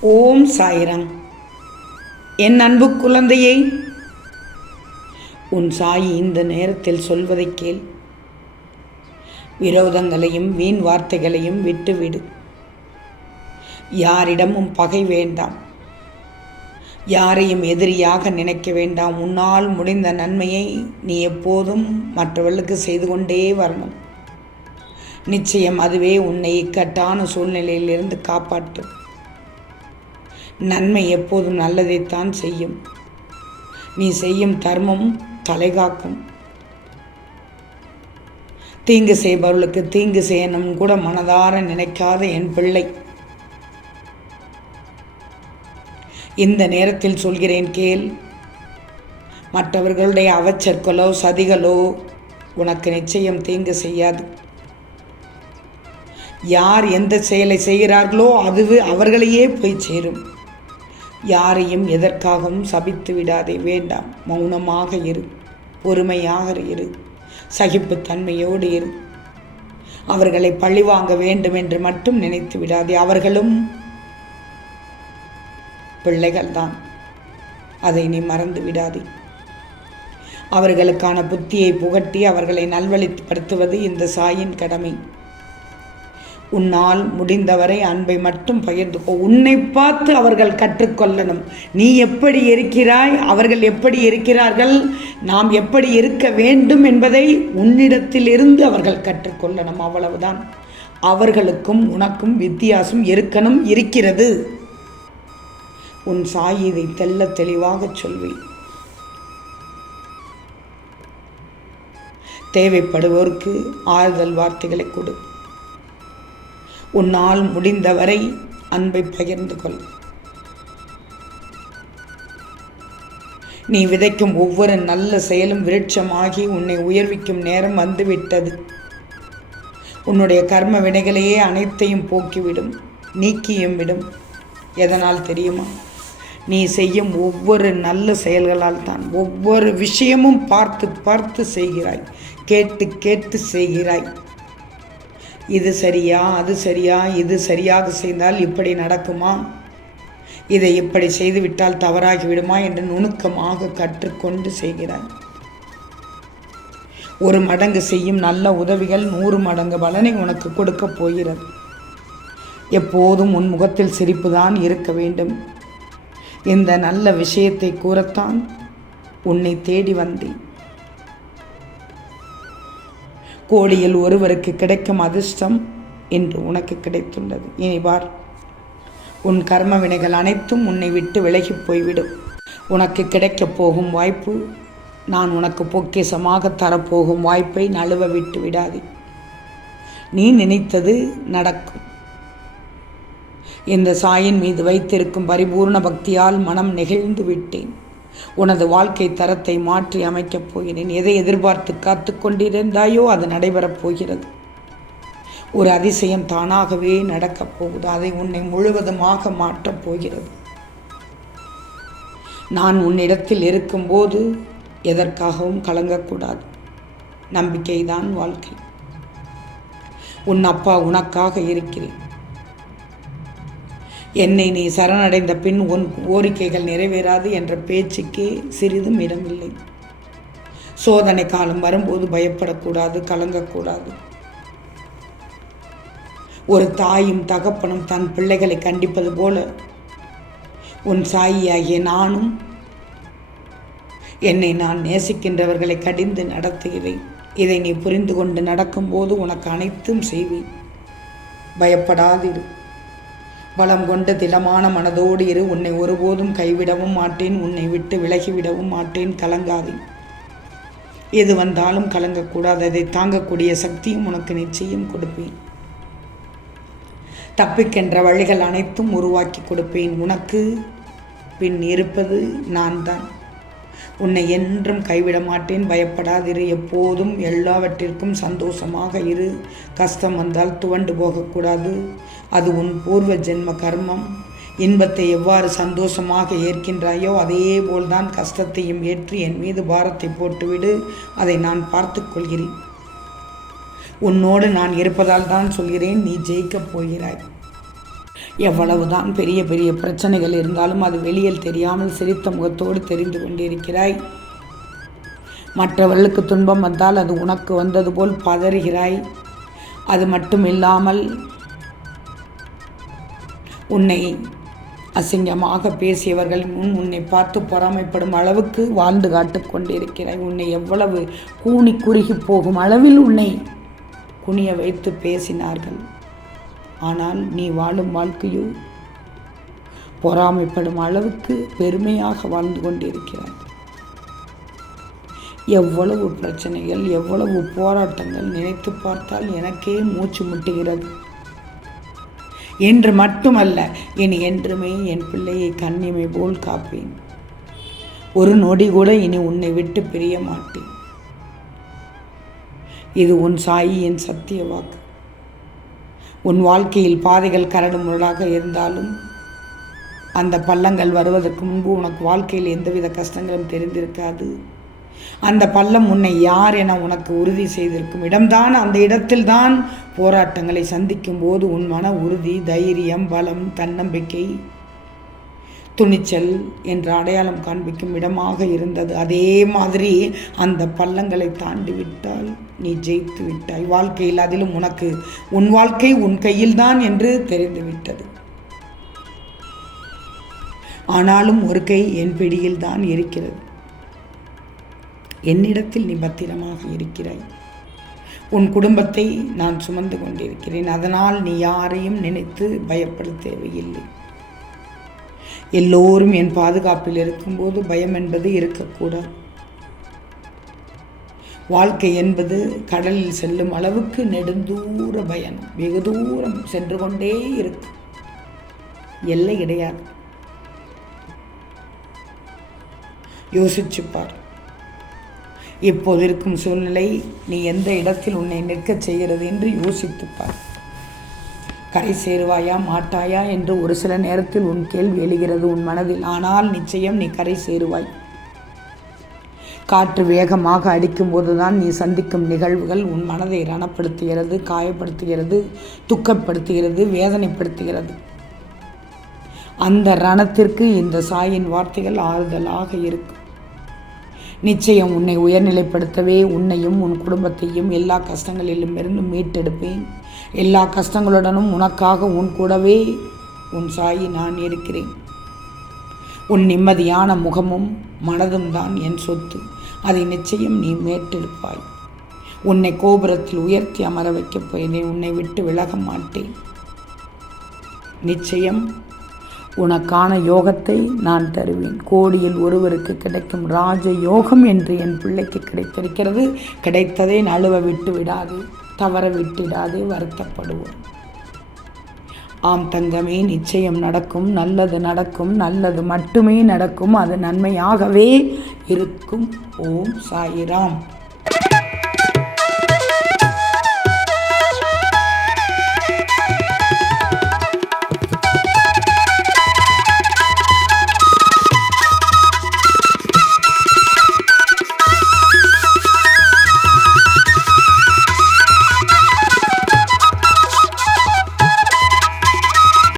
ஓம் சாயிரம். என் அன்பு குழந்தையை உன் சாயி இந்த நேரத்தில் சொல்வதைக் கேள். விரோதங்களையும் வீண் வார்த்தைகளையும் விட்டுவிடு. யாரிடமும் பகை வேண்டாம். யாரையும் எதிரியாக நினைக்க வேண்டாம். உன்னால் முடிந்த நன்மையை நீ எப்போதும் மற்றவர்களுக்கு செய்து கொண்டே வரணும். நிச்சயம் அதுவே உன்னை இக்கட்டான சூழ்நிலையிலிருந்து காப்பாற்றும். நன்மை எப்போதும் நல்லதைத்தான் செய்யும். நீ செய்யும் தர்மம் தலைகாக்கும். தீங்கு செய்பவர்களுக்கு தீங்கு செய்யணும் கூட மனதார நினைக்காத என் பிள்ளை. இந்த நேரத்தில் சொல்கிறேன் கேள். மற்றவர்களுடைய அவச்சற்களோ சதிகளோ உனக்கு நிச்சயம் தீங்கு செய்யாது. யார் எந்த செயலை செய்கிறார்களோ அதுவே அவர்களையே போய் சேரும். யாரையும் எதற்காகவும் சபித்து விடாதே வேண்டாம். மௌனமாக இரு. பொறுமையாக இரு. சகிப்புத்தன்மையோடு இரு. அவர்களை பழிவாங்க வேண்டும் என்று மட்டும் நினைத்து விடாதே. அவர்களும் பிள்ளைகள்தான். அதை நீ மறந்து விடாதே. அவர்களுக்கான புத்தியை புகட்டி அவர்களை நல்வழிப்படுத்துவது இந்த சாயின் கடமை. உன்னால் முடிந்தவரை அன்பை மட்டும் பகிர்ந்துக்கோ உன்னை பார்த்து அவர்கள் கற்றுக்கொள்ளணும். நீ எப்படி இருக்கிறாய்? அவர்கள் எப்படி இருக்கிறார்கள்? நாம் எப்படி இருக்க வேண்டும் என்பதை உன்னிடத்திலிருந்து அவர்கள் கற்றுக்கொள்ளணும். அவ்வளவுதான். அவர்களுக்கும் உனக்கும் வித்தியாசம் இருக்கணும் இருக்கிறது. உன் சாய் இதை தெல்ல தெளிவாகச் சொல்வேன். தேவைப்படுவோருக்கு ஆறுதல் வார்த்தைகளை கொடு. உன்னால் முடிந்தவரை அன்பை பகிர்ந்து கொள். நீ விதைக்கும் ஒவ்வொரு நல்ல செயலும் விருட்சமாகி உன்னை உயர்விக்கும் நேரம் வந்துவிட்டது. உன்னுடைய கர்ம வினைகளையே அனைத்தையும் போக்கிவிடும் நீக்கியும் விடும். எதனால் தெரியுமா? நீ செய்யும் ஒவ்வொரு நல்ல செயல்களால் தான் ஒவ்வொரு விஷயமும் பார்த்து பார்த்து செய்கிறாய் கேட்டு கேட்டு செய்கிறாய். இது சரியா அது சரியா இது சரியாக செய்தால் இப்படி நடக்குமா? இதை இப்படி செய்துவிட்டால் தவறாகி விடுமா என்று நுணுக்கமாக கற்றுக்கொண்டு செய்கிறார். ஒரு மடங்கு செய்யும் நல்ல உதவிகள் நூறு மடங்கு பலனை உனக்கு கொடுக்கப் போகிறது. எப்போதும் உன் முகத்தில் சிரிப்புதான் இருக்க வேண்டும். இந்த நல்ல விஷயத்தை கூறத்தான் உன்னை தேடி வந்தேன். கோடியில் ஒருவருக்கு கிடைக்கும் அதிர்ஷ்டம் என்று உனக்கு கிடைத்துள்ளது. இனி பார். உன் கர்ம வினைகள் அனைத்தும் உன்னை விட்டு விலகிப் போய்விடும் உனக்கு கிடைக்கப் போகும் வாய்ப்பு நான் உனக்கு பொக்கிசமாக தரப்போகும் வாய்ப்பை நழுவ விட்டு விடாதே. நீ நினைத்தது நடக்கும். இந்த சாயின் மீது வைத்திருக்கும் பரிபூர்ண பக்தியால் மனம் நெகிழ்ந்து விட்டேன். உனது வாழ்க்கை தரத்தை மாற்றி அமைக்கப் போகிறேன். எதை எதிர்பார்த்து காத்து கொண்டிருந்தாயோ அது நடைபெறப் போகிறது. ஒரு அதிசயம் தானாகவே நடக்கப் போகுது. அதை உன்னை முழுவதுமாக மாற்றப் போகிறது. நான் உன்னிடத்தில் இருக்கும்போது எதற்காகவும் கலங்கக்கூடாது. நம்பிக்கைதான் வாழ்க்கை. உன் அப்பா உனக்காக இருக்கிறேன். என்னை நீ சரணடைந்த பின் உன் கோரிக்கைகள் நிறைவேறாது என்ற பேச்சுக்கே சிறிதும் இடமில்லை. சோதனை காலம் வரும்போது பயப்படக்கூடாது கலங்கக்கூடாது. ஒரு தாயும் தகப்பனும் தன் பிள்ளைகளை கண்டிப்பது போல உன் சாயியாகிய நானும் என்னை நான் நேசிக்கின்றவர்களை கடிந்து நடத்துகிறேன். இதை நீ புரிந்து கொண்டு நடக்கும்போது உனக்கு அனைத்தும் செய்வேன். பயப்படாதிரு. பலம் கொண்ட திடமான மனதோடு இரு. உன்னை ஒருபோதும் கைவிடவும் மாட்டேன். உன்னை விட்டு விலகிவிடவும் மாட்டேன். கலங்காதே. எது வந்தாலும் கலங்கக்கூடாது. அதை தாங்கக்கூடிய சக்தியும் உனக்கு நிச்சயம் கொடுப்பேன். தப்பிக்கின்ற வழிகள் அனைத்தும் உருவாக்கி கொடுப்பேன். உனக்கு பின் இருப்பது நான் தான் உன்னை என்றும் கைவிட மாட்டேன் பயப்படாதிரு. எப்போதும் எல்லாவற்றிற்கும் சந்தோஷமாக இரு. கஷ்டம் வந்தால் துவண்டு போகக்கூடாது. அது உன் பூர்வ ஜென்ம கர்மம். இன்பத்தை எவ்வாறு சந்தோஷமாக ஏற்கின்றாயோ அதே போல்தான் கஷ்டத்தையும் ஏற்றி என் மீது பாரத்தை போட்டுவிடு. அதை நான் பார்த்து கொள்கிறேன். உன்னோடு நான் இருப்பதால் தான் சொல்கிறேன் நீ ஜெயிக்கப் போகிறாய். எவ்வளவுதான் பெரிய பெரிய பிரச்சனைகள் இருந்தாலும் அது வெளியில் தெரியாமல் சிரித்த முகத்தோடு தெரிந்து கொண்டிருக்கிறாய். மற்றவர்களுக்கு துன்பம் வந்தால் அது உனக்கு வந்தது போல் பதறுகிறாய். அது மட்டும் இல்லாமல் உன்னை அசிங்கமாக பேசியவர்கள் முன் உன்னை பார்த்து பொறாமைப்படும் அளவுக்கு வாழ்ந்து காட்டு கொண்டிருக்கிறாய். உன்னை எவ்வளவு கூனி குறுகி போகும் அளவில் உன்னை குனிய வைத்து பேசினார்கள். ஆனால் நீ வாழும் வாழ்க்கையோ பொறாமைப்படும் அளவுக்கு பெருமையாக வாழ்ந்து கொண்டிருக்கிறாய். எவ்வளவு பிரச்சனைகள் எவ்வளவு போராட்டங்கள் நினைத்து பார்த்தால் எனக்கே மூச்சு முட்டுகிறது. என்று மட்டுமல்ல இனி என்றுமே என் பிள்ளையை கண்ணிமை போல் காப்பேன். ஒரு நொடி கூட இனி உன்னை விட்டு பிரிய மாட்டேன். இது உன் சாயியின் சத்திய வாக்கு. உன் வாழ்க்கையில் பாதைகள் கரடு முரடாக இருந்தாலும் அந்த பள்ளங்கள் வருவதற்கு முன்பு உனக்கு வாழ்க்கையில் எந்தவித கஷ்டங்களும் தெரிந்திருக்காது. அந்த பள்ளம் உன்னை யார் என உனக்கு உறுதி செய்திருக்கும்? இடம்தான் அந்த இடத்தில்தான் போராட்டங்களை சந்திக்கும் போது உன் மன உறுதி தைரியம் பலம் தன்னம்பிக்கை துணிச்சல் என்ற அடையாளம் காண்பிக்கும் இடமாக இருந்தது. அதே மாதிரி அந்த பள்ளங்களை தாண்டி விட்டால் நீ ஜெயித்து விட்டாய். வாழ்க்கையில் அதிலும் உனக்கு உன் வாழ்க்கை உன் கையில்தான் என்று தெரிந்துவிட்டது ஆனாலும் ஒரு கை என் பிடியில் தான் இருக்கிறது. என்னிடத்தில் நீ பத்திரமாக இருக்கிறாய். உன் குடும்பத்தை நான் சுமந்து கொண்டிருக்கிறேன். அதனால் நீ யாரையும் நினைத்து பயப்பட தேவையில்லை. எல்லோரும் என் பாதுகாப்பில் இருக்கும்போது பயம் என்பது இருக்கக்கூடாது. வாழ்க்கை என்பது கடலில் செல்லும் அளவுக்கு நெடுந்தூர பயணம். வெகு தூரம் சென்று கொண்டே இருக்கும். எல்லை கிடையாது. யோசிச்சுப்பார். இப்போது இருக்கும் சூழ்நிலை? நீ எந்த இடத்தில் உன்னை நிற்கச் செய்கிறது என்று யோசித்துப்பார். கரை சேருவாயா மாட்டாயா என்று ஒரு சில நேரத்தில் உன் கேள்வி எழுகிறது உன் மனதில். ஆனால் நிச்சயம் நீ கரை சேருவாய். காற்று வேகமாக அடிக்கும் போதுதான் நீ சந்திக்கும் நிகழ்வுகள் உன் மனதை ரணப்படுத்துகிறது காயப்படுத்துகிறது துக்கப்படுத்துகிறது வேதனைப்படுத்துகிறது. அந்த ரணத்திற்கு இந்த சாயின் வார்த்தைகள் ஆறுதலாக இருக்கும். நிச்சயம் உன்னை உயர்நிலைப்படுத்தவே உன்னையும் உன் குடும்பத்தையும் எல்லா கஷ்டங்களிலும் இருந்து மீட்டெடுப்பேன். எல்லா கஷ்டங்களுடனும் உனக்காக உன் கூடவே உன் சாயி நான் இருக்கிறேன். உன் நிம்மதியான முகமும் மனதும் தான் என் சொத்து. அதை நிச்சயம் நீ மேட்டெடுப்பாய். உன்னை கோபுரத்தில் உயர்த்தி அமர வைக்கப் போயினேன் உன்னை விட்டு விலக மாட்டேன். நிச்சயம் உனக்கான யோகத்தை நான் தருவேன். கோடியில் ஒருவருக்கு கிடைக்கும் ராஜ யோகம் என்று என் பிள்ளைக்கு கிடைத்திருக்கிறது. கிடைத்ததை நழுவ விட்டு விடாது தவற விட்டுடாது வருத்தப்படுவோம். ஆம் தங்கமே நிச்சயம் நடக்கும். நல்லது நடக்கும். நல்லது மட்டுமே நடக்கும். அது நன்மையாகவே இருக்கும். ஓம் சாயிராம்.